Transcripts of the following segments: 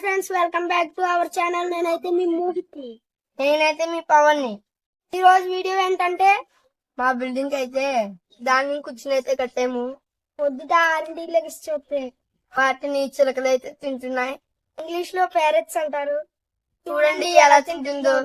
Friends, welcome back to our channel. నేనైతే మీ మోహిత్ని. నేనైతే మీ పవన్ ని. ఈ రోజు వీడియో ఏంటంటే మా బిల్డింగ్ అయితే దాని కూర్చుని అయితే కట్టాము. పొద్దుట ఆరింటికి చూస్తే వాటిని చిలకలు అయితే తింటున్నాయి. ఇంగ్లీష్ లో ప్యారెట్స్ అంటారు. చూడండి ఎలా తింటుందో.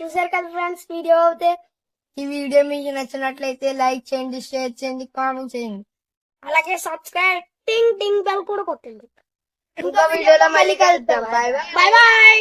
చూసారు కదా ఫ్రెండ్స్ వీడియో అయితే. ఈ వీడియో మీకు నచ్చినట్లయితే లైక్ చేయండి, షేర్ చేయండి, కామెంట్ చేయండి. అలాగే సబ్స్క్రైబ్, టింగ్ టింగ్ బెల్ కూడా కొట్టండి. ఇంకో వీడియోలో మళ్ళీ కలుద్దాం. Bye bye. Bye bye.